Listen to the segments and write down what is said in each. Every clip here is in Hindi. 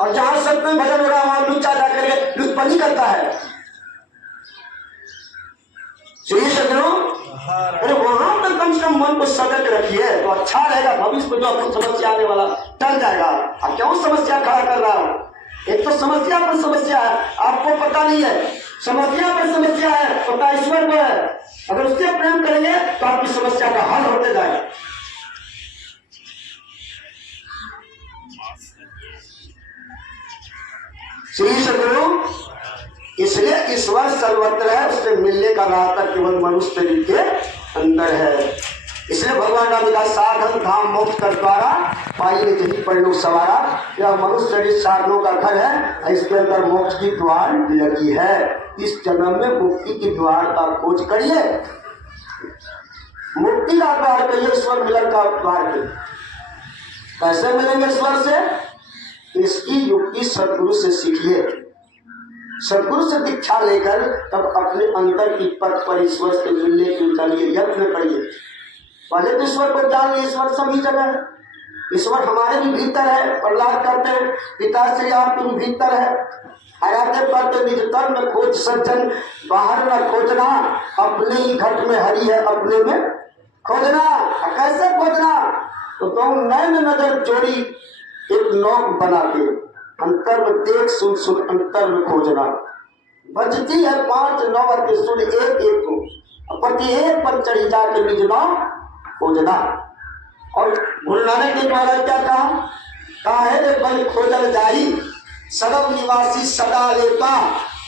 और जहां सत्य में भजन हो रहा है वहां लुच्चा जाकर के लुचपनी करता है। सही सज्जनों, अरे वहां पर कम से कम मन को सतर्क रखिए तो अच्छा रहेगा। भविष्य में जो आपको समस्या आने वाला टल जाएगा। आप क्यों समस्या खड़ा कर रहा हो? एक तो समस्या पर समस्या है, आपको पता नहीं है। समस्या पर समस्या है, पता ईश्वर को है। अगर उससे प्रेम करेंगे तो आपकी समस्या का हल होते जाए। श्री सद्गुरु, इसलिए ईश्वर सर्वत्र है, उससे मिलने का रास्ता केवल मनुष्य शरीर के अंदर है। इसलिए भगवान राम का साधन धाम मोक्ष कर द्वारा पाई जही परिणुक सवारा। यह मनुष्य शरीर साधनों का घर है, इसके अंदर मोक्ष की द्वार लगी है। इस जन्म में मुक्ति की द्वार का खोज करिए, मुक्ति का द्वार करिए, ईश्वर मिलन का द्वार करिए। कैसे मिलेंगे ईश्वर से? इसकी युक्ति सदगुरु से सीखिए। सदगुरु से दीक्षा लेकर तब अपने अंतर की पथ पर ईश्वर से मिलने की चलिए, यत्न करिए। पहले तो ईश्वर को जान लीजिए, ईश्वर सभी जगह है। ईश्वर हमारे भी भीतर है। प्रहलाद करते हैं पिता श्री आपके भी भीतर है। हराते पढ़ते निज तन में खोज सज्जन, बाहर न खोजना, अपने ही घट में हरि है, अपने में खोजना। कैसे खोजना? तो तुम नैन नजर जोड़ी एक नौक बना के अंतर में देख सुन सुन अंतर में खोजना। बजती है 5 नौ के सुन एक एक को, प्रत्येक पर चढ़ी जाके निज नाम खोजना। और गुरु नानक देव महाराज क्या कहा है रे बल खोजल जाई, सदब निवासी सदा लेता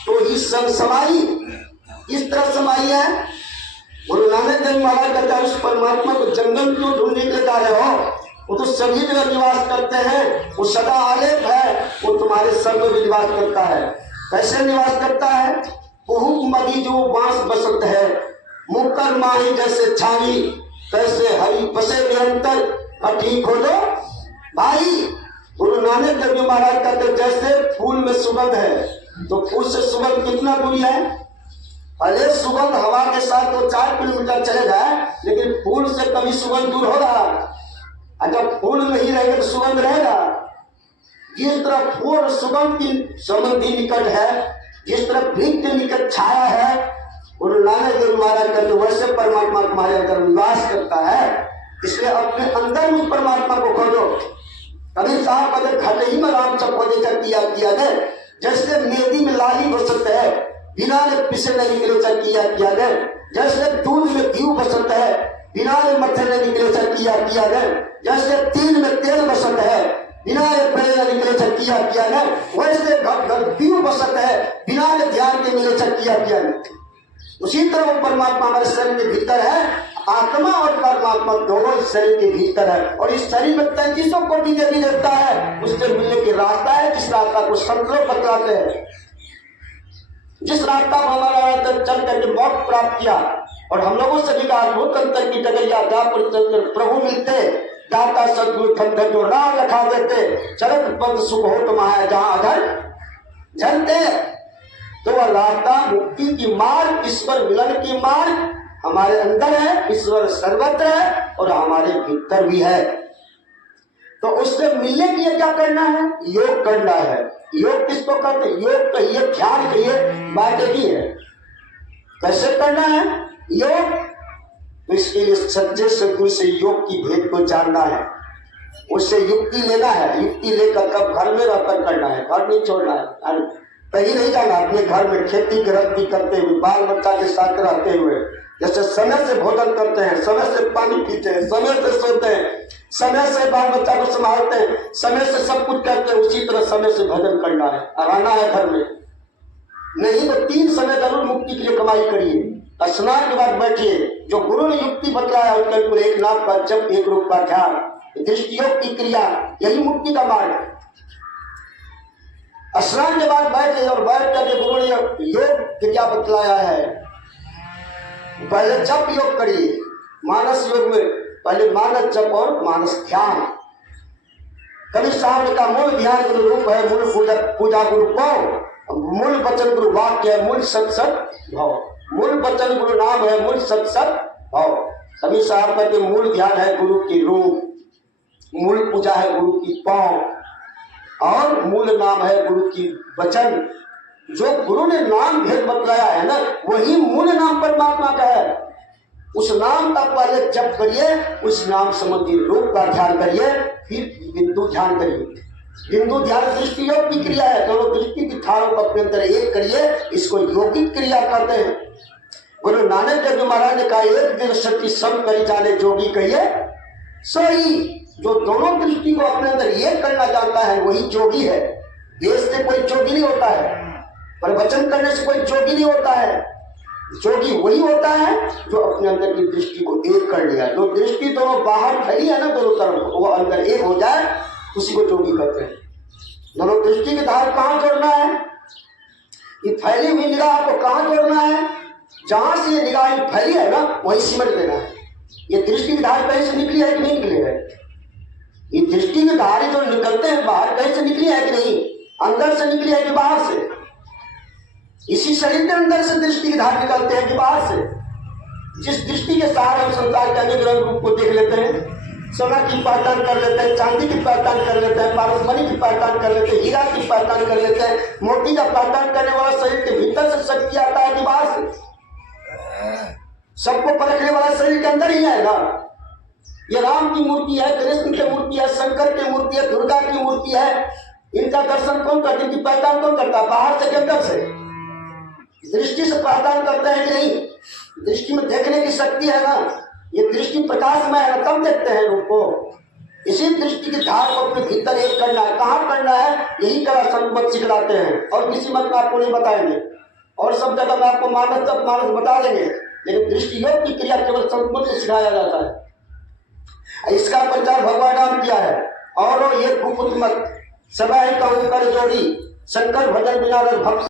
तो ही सब समाई। इस तरह समाई है। गुरु नानक देव महाराज कहते हैं उस परमात्मा को जंगल क्यों ढूंढने के लिए जा रहे हो? वो तो सभी जगह निवास करते हैं, वो सदा आलेप है, वो तुम्हारे सर में भी निवास करता है। कैसे निवास करता है? कुहुक मदी जो बांस बसत है, मुकर माही जैसे छावी, कैसे हरि बसे निरंतर ठीक हो दो भाई। गुरु नानक देव महाराज कहते जैसे फूल में सुगंध है, तो फूल से सुगंध कितना दूरी है? भले सुगंध हवा के साथ तो 4 किलोमीटर चले जाए, लेकिन फूल से कभी सुगंध दूर होगा? जब फूल नहीं रहेगा तो सुगंध रहेगा। जिस तरह फूल सुगंध की संबंधी निकट है, जिस तरह वृक्ष के निकट छाया है, गुरु नानक देव महाराज कहते वैसे परमात्मा तुम्हारे अंदर निवास करता है। इसलिए अपने अंदर उस परमात्मा को खोजो। कभी साहब कहते घट ही में राम चकोदे किया दे, जैसे मेदी में लाली बसत है, बिना ने पिसे न निकले किया दे। जैसे दूध में घी बसत है, बिना ने मथे न निकले किया दे। जैसे तिल में तेल बसत है, बिना प्रेम न निकले किया दे। वैसे घी बसत है, बिना ने ध्यान के मिले किया दे। उसी तरह वो परमात्मा हमारे शरीर के भीतर है। आत्मा और परमात्मा दोनों इस शरीर के भीतर है। और इस शरीर में 33 कोटि देवी देवता है, उससे मिलने की रास्ता है, जिस रास्ता को संत लोग बतलाते हैं। जिस रास्ता को हमारा चल करके मोक्ष प्राप्त किया, और हम लोगों से भी अद्भुत अंतर की डगरिया प्रभु मिलते, दाता सदगुरु धन जो राह रखा देते, चरक पद सुख हो तुम्हारे जहां अधर झलते। तो वह रास्ता मुक्ति की मार्ग, ईश्वर मिलन की मार्ग हमारे अंदर है। ईश्वर सर्वत्र है और हमारे भीतर भी है। तो उससे मिलने के लिए क्या करना है? योग करना है। योग किसको कहते हैं? योग कहिए, ध्यान कहिए, बातें भी है। कैसे करना है योग? तो इसके लिए सच्चे सदगुरु से योग की भेद को जानना है, उससे युक्ति लेना है। युक्ति लेकर कब घर में रहकर करना है, घर नहीं छोड़ना है, कहीं नहीं जाना। अपने घर में खेती गृहस्थी करते हुए, बाल बच्चा के साथ रहते हुए, जैसे समय से भोजन करते हैं, समय से पानी पीते हैं, समय से सोते हैं, समय से बाल बच्चा को संभालते हैं, समय से सब कुछ करते हैं, उसी तरह समय से भजन करना है, रहना है घर में। नहीं तो 3 समय जरूर मुक्ति के लिए कमाई करिए। स्नान के बाद बैठिए, जो गुरु ने युक्ति बतलाया उसका एक नाम का जप, एक रूप का ध्यान, दृष्टि योग की क्रिया, यही मुक्ति का मार्ग है। स्नान के बाद बैठे और बैठ करके गुरु ने योग क्रिया बतलाया है। पहले जप योग करिए, मानस योग में पहले मानस जप और मानस ध्यान। कभी साहब का मूल ध्यान गुरु रूप है, मूल पूजा गुरु पाओ, मूल वचन गुरु वाक्य है, मूल सत्सत भाव, मूल वचन गुरु नाम है, मूल सत्सत भाव। कभी साहब कहते मूल ध्यान है गुरु की रूप, मूल पूजा है गुरु की पाँव, और मूल नाम है गुरु की वचन। जो गुरु ने नाम भेद बतलाया है ना, वही मूल नाम परमात्मा का है। उस नाम का पहले जप करिए, उस नाम संबंधी रूप का ध्यान करिए, फिर बिंदु ध्यान करिए। बिंदु ध्यान दृष्टि योग की क्रिया है, दोनों दृष्टि की धारों को अपने अंदर एक करिए, इसको योगिक क्रिया कहते हैं। गुरु नानक देव जी महाराज ने कहा, एक दिन शक्ति सम करी जाने जोगी कहिए सही। जो दोनों दृष्टि को अपने अंदर एक करना जानता है वही जोगी है। देश से कोई जोगी नहीं होता है, प्रवचन करने से कोई जोगी नहीं होता है। जोगी वही होता है जो अपने अंदर की दृष्टि को एक कर लिया। जो दृष्टि दोनों बाहर फैली है ना, दोनों तरफ, वो अंदर एक हो जाए, उसी को जोगी कहते हैं। दोनों दृष्टि के धार कहाँ जोड़ना है? ये फैली हुई निगाह को कहाँ जोड़ना है? जहां से ये निगाह फैली है ना, वही सिमट देना है। ये दृष्टि की धार कहीं से निकली है कि नहीं निकली है? ये दृष्टि की धारें जो निकलते हैं बाहर, कहीं से निकली है कि नहीं? अंदर से निकली है कि बाहर से? इसी शरीर के अंदर से दृष्टि की धार निकलते हैं कि बाहर से? जिस दृष्टि के सहारे हम संसार के अनेक रंग रूप को देख लेते हैं, सोना की पहचान कर लेते हैं, चांदी की पहचान कर लेते हैं, पारसमणि की पहचान कर लेते हैं, हीरा की पहचान कर लेते हैं, मोती का पहचान करने वाला शरीर के भीतर से शक्ति आता है कि बाहर से? सबको परखने वाला शरीर के अंदर ही है ना। ये राम की मूर्ति है, कृष्ण की मूर्ति है, शंकर की मूर्ति है, दुर्गा की मूर्ति है। इनका दर्शन कौन करता है? इनकी पहचान कौन करता है? बाहर से, अंदर से? दृष्टि से पहचान करते हैं कि नहीं? दृष्टि में देखने की शक्ति है ना, ये दृष्टि प्रकाशमय है ना, तब देखते हैं रूप को। इसी दृष्टि की धार को अपने भीतर एक करना है। कहाँ करना है? यही कला संत मत सिखलाते हैं, और किसी मत में आपको नहीं बताएंगे। और सब जगह में आपको मानस तब मानस बता देंगे, लेकिन दृष्टि योग की क्रिया केवल संत मत से सिखाया जाता है। इसका प्रचार भगवान राम किया है। और ये गुप्त मत सदा ही कहूं कर जोड़ी, शंकर भजन बिना रस भक्त